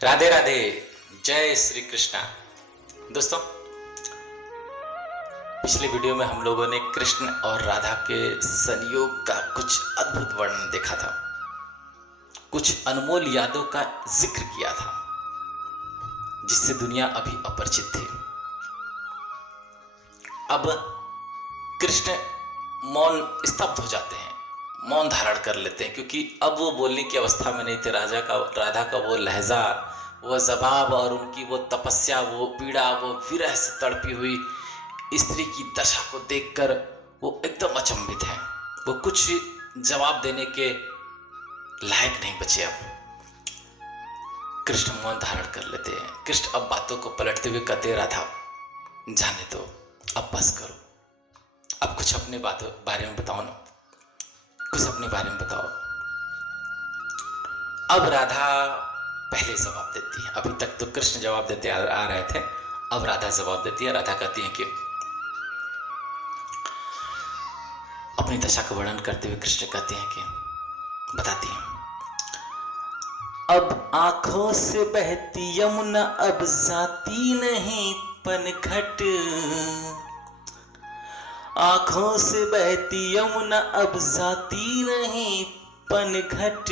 राधे राधे। जय श्री कृष्णा। दोस्तों, पिछले वीडियो में हम लोगों ने कृष्ण और राधा के संयोग का कुछ अद्भुत वर्णन देखा था, कुछ अनमोल यादों का जिक्र किया था जिससे दुनिया अभी अपरिचित थी। अब कृष्ण मौन स्तब्ध हो जाते हैं, मौन धारण कर लेते हैं, क्योंकि अब वो बोलने की अवस्था में नहीं थे। राधा का वो लहजा, वो जवाब और उनकी वो तपस्या, वो पीड़ा, वो विरह से तड़पी हुई स्त्री की दशा को देखकर वो एकदम अचंभित हैं। वो कुछ जवाब देने के लायक नहीं बचे। अब कृष्ण मौन धारण कर लेते हैं। कृष्ण अब बातों को पलटते हुए कहते, राधा जाने दो, अब बस करो, अब कुछ अपने बारे में बताओ ना, कुछ अपने बारे में बताओ। अब राधा पहले जवाब देती है। अभी तक तो कृष्ण जवाब देते आ रहे थे, अब राधा जवाब देती है। राधा कहती है कि अपनी दशा का वर्णन करते हुए कृष्ण कहते हैं कि बताती हैं, अब आंखों से बहती यमुना अब जाती नहीं पनघट, आंखों से बहती यमुना अब जाती नहीं पनघट,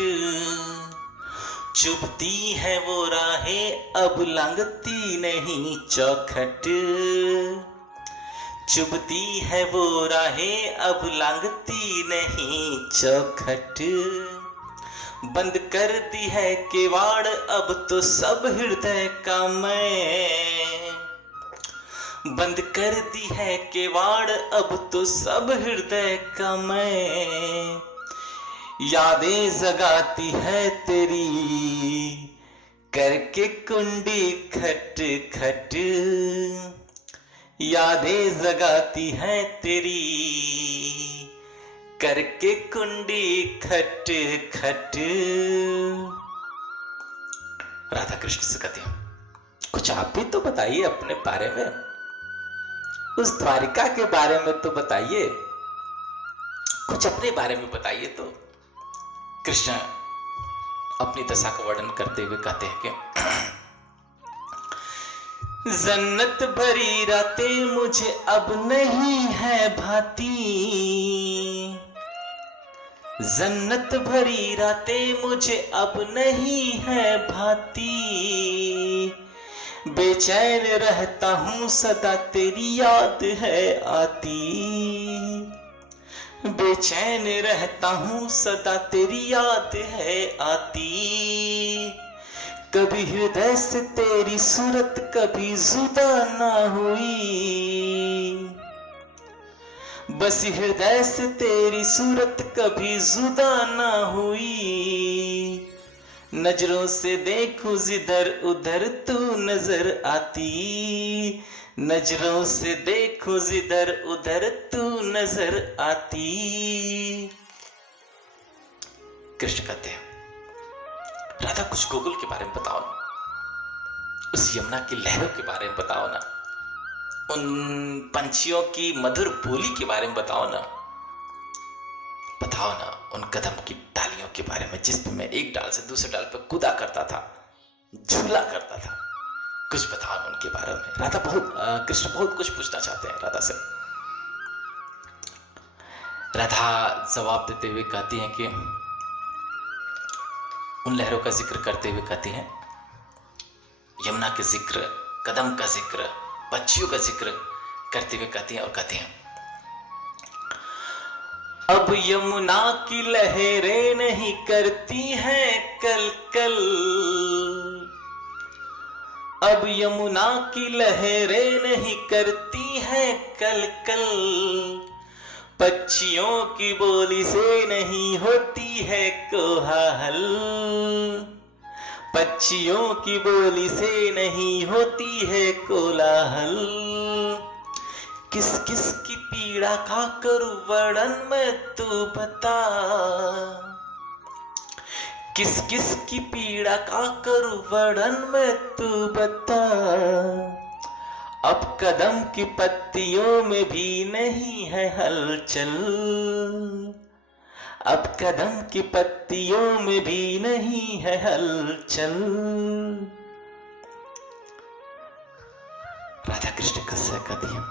चुभती है वो राहें अब लंघती नहीं चौखट, चुभती है वो राहें अब लंघती नहीं चौखट, बंद कर दी है केवाड़ अब तो सब हृदय का मैं, बंद कर दी है केवाड़ अब तो सब हृदय का मैं, यादें जगाती है तेरी करके कुंडी खट खट, यादें जगाती है तेरी करके कुंडी खट खट। राधा कृष्ण से कहती हैं, कुछ आप भी तो बताइए अपने बारे में, उस द्वारिका के बारे में तो बताइए, कुछ अपने बारे में बताइए। तो कृष्ण अपनी दशा का वर्णन करते हुए कहते हैं कि जन्नत भरी रातें मुझे अब नहीं है भाती, जन्नत भरी रातें मुझे अब नहीं है भाती, बेचैन रहता हूं सदा तेरी याद है आती, बेचैन रहता हूं सदा तेरी याद है आती, कभी हृदय से तेरी सूरत कभी जुदा ना हुई, बस हृदय से तेरी सूरत कभी जुदा ना हुई, नजरों से देखूं जिधर उधर तू नजर आती, नजरों से देखूं जिधर उधर तू नजर आती। कृष्ण कहते हैं, राधा कुछ गोकुल के बारे में बताओ ना, उस यमुना की लहरों के बारे में बताओ ना, उन पंछियों की मधुर बोली के बारे में बताओ ना, बताओ ना उन कदम की डालियों के बारे में जिस पे मैं एक डाल से दूसरे डाल पे कूदा करता था, झूला करता था, कुछ बताओ ना उनके बारे में। राधा कृष्ण बहुत कुछ पूछना चाहते हैं राधा से। राधा जवाब देते हुए कहती हैं कि उन लहरों का जिक्र करते हुए कहती हैं, यमुना के जिक्र, कदम का जिक्र, पक्षियों का जिक्र करते हुए कहती हैं और कहती हैं, अब यमुना की लहरें नहीं करती हैं कल कल, अब यमुना की लहरें नहीं करती हैं कल कल, पक्षियों की बोली से नहीं होती है कोलाहल, पक्षियों की बोली से नहीं होती है कोलाहल, किस किस की पीड़ा का करूं वर्णन मैं तू बता, किस किस की पीड़ा का करूं वर्णन मैं तू बता, अब कदम की पत्तियों में भी नहीं है हलचल, अब कदम की पत्तियों में भी नहीं है हलचल। राधा कृष्ण किस्सा कहती है,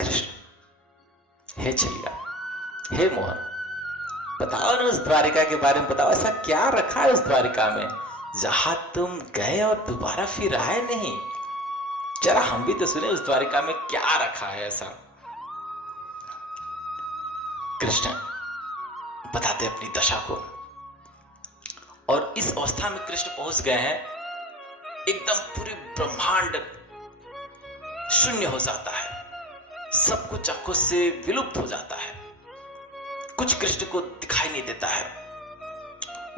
कृष्ण हे चलिया, हे मोहन, बताओ ना उस द्वारिका के बारे में, बताओ ऐसा क्या रखा है उस द्वारिका में जहां तुम गए और दोबारा फिर आए नहीं। जरा हम भी तो सुने उस द्वारिका में क्या रखा है ऐसा। कृष्ण बताते अपनी दशा को, और इस अवस्था में कृष्ण पहुंच गए हैं, एकदम पूरे ब्रह्मांड शून्य हो जाता है, सब कुछ आंखों से विलुप्त हो जाता है, कुछ कृष्ण को दिखाई नहीं देता है।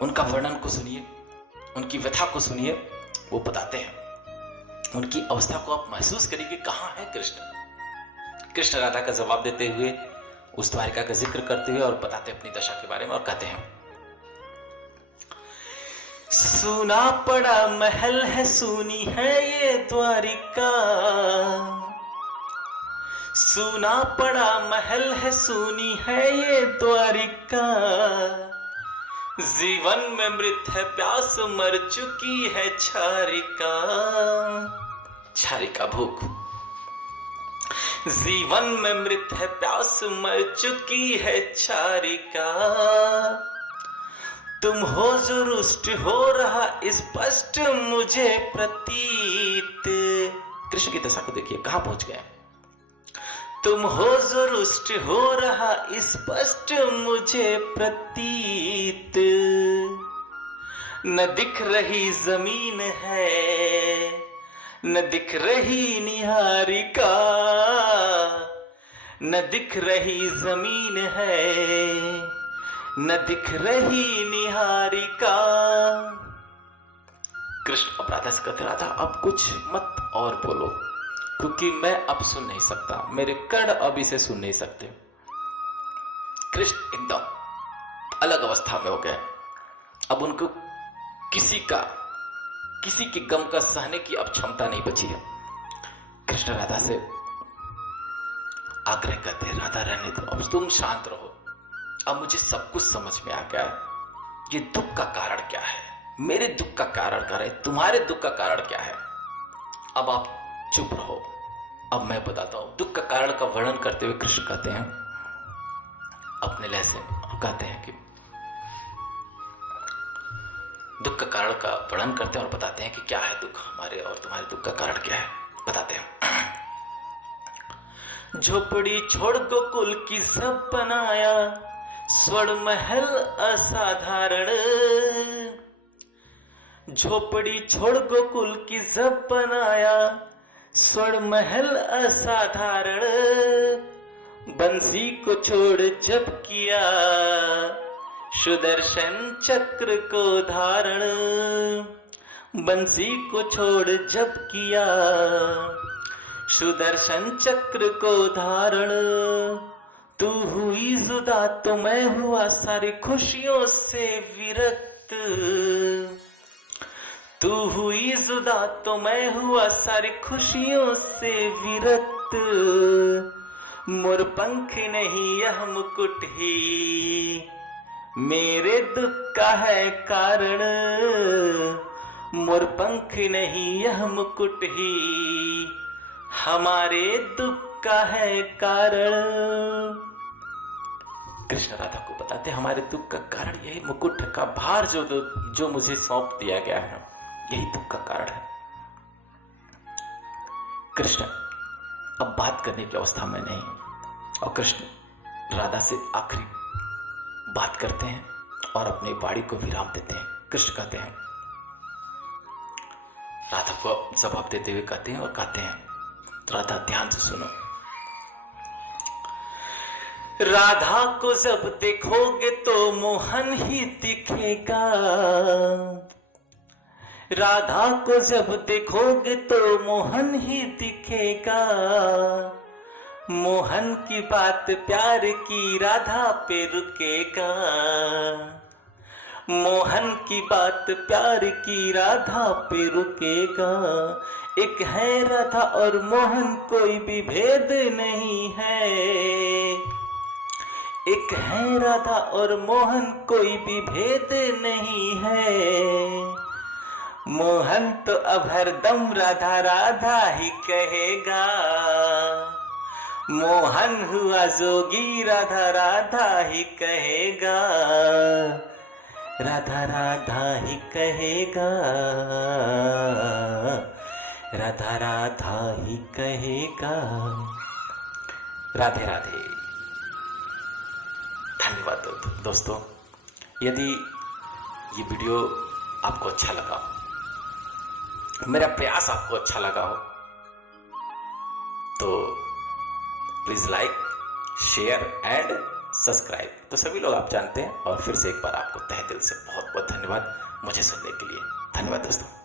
उनका वर्णन को सुनिए, उनकी व्यथा को सुनिए, वो बताते हैं, उनकी अवस्था को आप महसूस करिए कि कहां है कृष्ण। कृष्ण राधा का जवाब देते हुए, उस द्वारिका का जिक्र करते हुए और बताते अपनी दशा के बारे में, और कहते हैं, सूना पड़ा महल है, सूनी है ये द्वारिका, सूना पड़ा महल है, सूनी है ये द्वारिका, जीवन में मृत है प्यास, मर चुकी है छारिका, छारिका भूख। जीवन में मृत है प्यास, मर चुकी है छारिका, तुम हो जो रुष्ट हो रहा स्पष्ट मुझे प्रतीत। कृष्ण की दशा को देखिए, कहां पहुंच गए। तुम हो जो रुष्ट हो रहा स्पष्ट मुझे प्रतीत, न दिख रही जमीन है, न दिख रही निहारिका, न दिख रही जमीन है, न दिख रही निहारिका। कृष्ण अब राधा से कहते, राधा अब कुछ मत और बोलो, क्योंकि मैं अब सुन नहीं सकता, मेरे कर्ण अब इसे सुन नहीं सकते। कृष्ण एकदम अलग अवस्था में हो गए, अब उनको किसी के गम का सहने की अब क्षमता नहीं बची है। कृष्ण राधा से आग्रह करते हैं, राधा रहने दो, अब तुम शांत रहो, अब मुझे सब कुछ समझ में आ गया है, ये दुख का कारण क्या है, मेरे दुख का कारण क्या है, तुम्हारे दुख का कारण क्या है, अब आप चुप रहो, अब मैं बताता हूं। दुख का कारण का वर्णन करते हुए कृष्ण कहते हैं अपने लय से, कहते हैं कि दुख का कारण का वर्णन करते हैं और बताते हैं कि क्या है दुख, हमारे और तुम्हारे दुख का कारण क्या है, बताते हैं। झोपड़ी छोड़ गोकुल की सब बनाया, स्वर्ण महल असाधारण, झोपड़ी छोड़ गोकुल की जब बनाया, स्वर्ण महल असाधारण, बंसी को छोड़ जब किया, सुदर्शन चक्र को धारण, बंसी को छोड़ जब किया, सुदर्शन चक्र को धारण, तू हुई जुदा तो मैं हुआ सारी खुशियों से विरक्त, तू हुई जुदा तो मैं हुआ सारी खुशियों से विरक्त, मोर पंख नहीं यह मुकुट ही मेरे दुख का है कारण, मोर पंख नहीं यह मुकुट ही हमारे दुख का है कारण। कृष्ण राधा को बताते, हमारे दुख का कारण यही मुकुट का भार जो मुझे सौंप दिया गया है, यही दुख का कारण है। कृष्ण अब बात करने की अवस्था में नहीं, और कृष्ण राधा से आखिरी बात करते हैं और अपनी वाणी को विराम देते हैं। कृष्ण कहते हैं, राधा को जवाब देते हुए कहते हैं और कहते हैं, राधा ध्यान से सुनो, राधा को जब देखोगे तो मोहन ही दिखेगा, राधा को जब देखोगे तो मोहन ही दिखेगा, मोहन की बात प्यार की राधा पे रुकेगा, मोहन की बात प्यार की राधा पे रुकेगा, एक है राधा और मोहन कोई भी भेद नहीं है, एक है राधा और मोहन, कोई भी भेद नहीं है। मोहन तो अब हरदम राधा राधा ही कहेगा। मोहन हुआ जोगी, राधा राधा ही कहेगा। राधा राधा ही कहेगा। राधा राधा ही कहेगा। राधे राधे। धन्यवाद दोस्तों। यदि ये वीडियो आपको अच्छा लगा, मेरा प्रयास आपको अच्छा लगा हो, तो please like, share and subscribe. तो सभी लोग आप जानते हैं, और फिर से एक बार आपको तहे दिल से बहुत बहुत धन्यवाद मुझे सुनने के लिए। धन्यवाद दोस्तों।